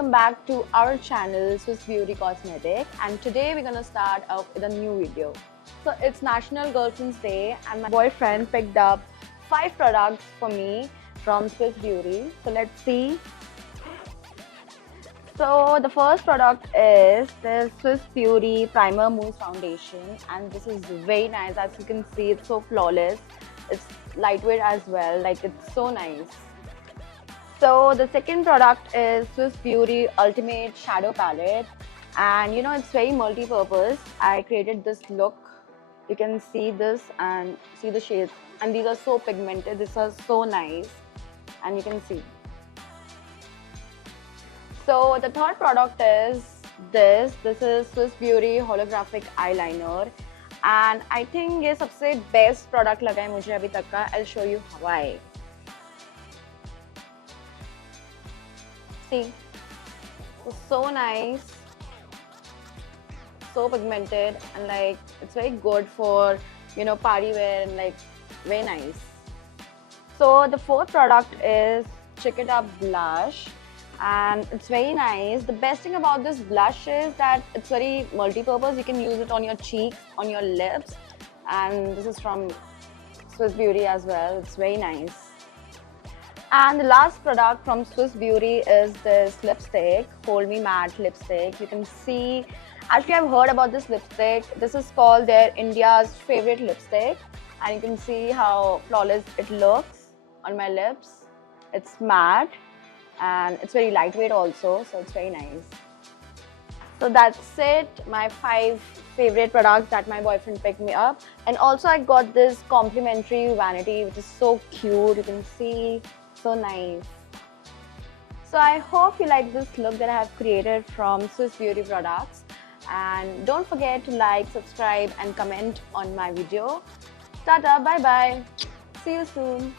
welcome back to our channel Swiss Beauty Cosmetic, and today we're gonna start off with a new video. So it's National Girlfriend's Day and my boyfriend picked up 5 products for me from Swiss Beauty. So let's see. So the first product is the Swiss Beauty Primer Mousse Foundation, and this is very nice. As you can see, it's so flawless. It's lightweight as well, like it's so nice. So the second product is Swiss Beauty Ultimate Shadow Palette, and you know it's very multi-purpose. I created this look. You can see this and see the shades, and these are so pigmented. These are so nice, and you can see. So the third product is this. This is Swiss Beauty Holographic Eyeliner, and I think ये सबसे best product लगा है मुझे अभी तक का. I'll show you why. See, it's so nice, so pigmented, and like it's very good for, you know, party wear, and like very nice. So the fourth product is Check It Up Blush, and it's very nice. The best thing about this blush is that it's very multi-purpose. You can use it on your cheeks, on your lips, and this is from Swiss Beauty as well. It's very nice. And the last product from Swiss Beauty is this lipstick, Hold Me Matte lipstick. You can see, actually I've heard about this lipstick. This is called their India's favorite lipstick, and you can see how flawless it looks on my lips. It's matte and it's very lightweight also, so it's very nice. So that's it, my 5 favorite products that my boyfriend picked me up. And also I got this complimentary vanity, which is so cute. You can see, so nice. So I hope you like this look that I have created from Swiss Beauty products, and don't forget to like, subscribe and comment on my video. Tata, bye bye, see you soon.